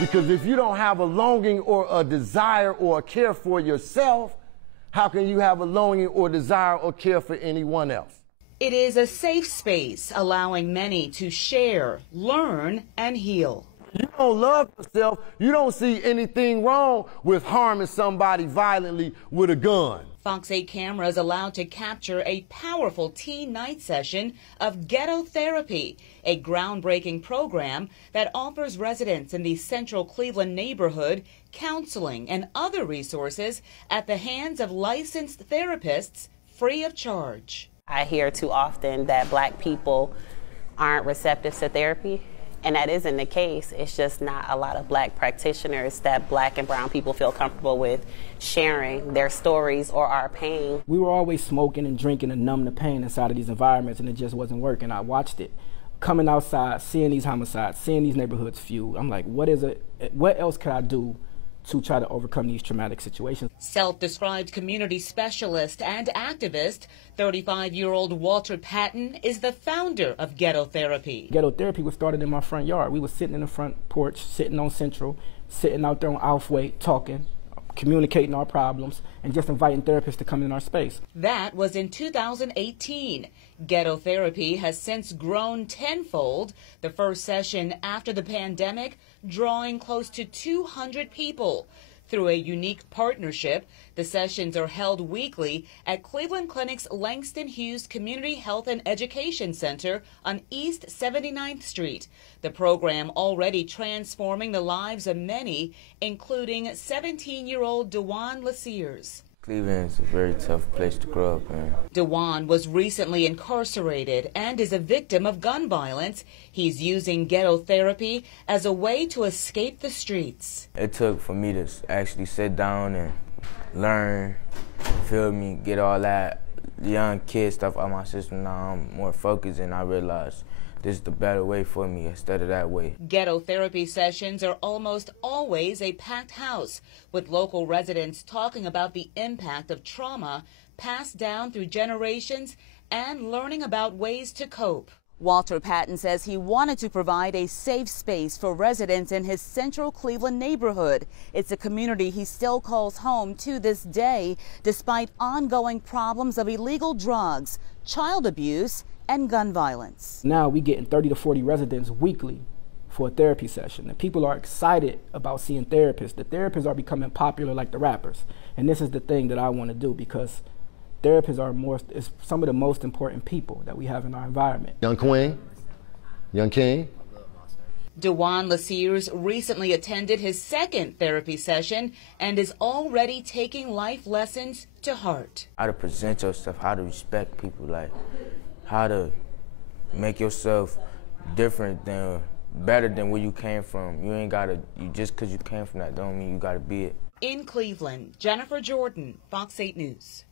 Because if you don't have a longing or a desire or a care for yourself, how can you have a longing or desire or care for anyone else? It is a safe space, allowing many to share, learn, and heal. You don't love yourself, you don't see anything wrong with harming somebody violently with a gun. Fox 8 cameras allowed to capture a powerful teen night session of Ghetto Therapy, a groundbreaking program that offers residents in the central Cleveland neighborhood counseling and other resources at the hands of licensed therapists free of charge. I hear too often that Black people aren't receptive to therapy. And that isn't the case. It's just not a lot of Black practitioners that Black and brown people feel comfortable with sharing their stories or our pain. We were always smoking and drinking to numb the pain inside of these environments, and it just wasn't working. I watched it. Coming outside, seeing these homicides, seeing these neighborhoods feud, I'm like, what else could I do to try to overcome these traumatic situations? Self-described community specialist and activist, 35-year-old Walter Patton is the founder of Ghetto Therapy. Ghetto Therapy was started in my front yard. We were sitting in the front porch, sitting on Central, sitting out there on Alfway, talking, communicating our problems, and just inviting therapists to come in our space. That was in 2018. Ghetto Therapy has since grown tenfold, the first session after the pandemic drawing close to 200 people. Through a unique partnership, the sessions are held weekly at Cleveland Clinic's Langston Hughes Community Health and Education Center on East 79th Street. The program already transforming the lives of many, including 17-year-old Dewan Laseers. Cleveland is a very tough place to grow up in. Dewan was recently incarcerated and is a victim of gun violence. He's using Ghetto Therapy as a way to escape the streets. It took for me to actually sit down and learn, feel me, get all that young kid stuff out of my system. Now I'm more focused and I realize this is the better way for me instead of that way. Ghetto Therapy sessions are almost always a packed house, with local residents talking about the impact of trauma passed down through generations and learning about ways to cope. Walter Patton says he wanted to provide a safe space for residents in his central Cleveland neighborhood. It's a community he still calls home to this day, despite ongoing problems of illegal drugs, child abuse, and gun violence. Now we getting 30 to 40 residents weekly for a therapy session, and people are excited about seeing therapists. The therapists are becoming popular like the rappers, and this is the thing that I want to do, because therapists are some of the most important people that we have in our environment. Young Queen, Young King. Dewan Laseers recently attended his second therapy session and is already taking life lessons to heart. How to present yourself, how to respect people, like how to make yourself different better than where you came from. You ain't gotta, just because you came from that don't mean you gotta be it. In Cleveland, Jennifer Jordan, Fox 8 News.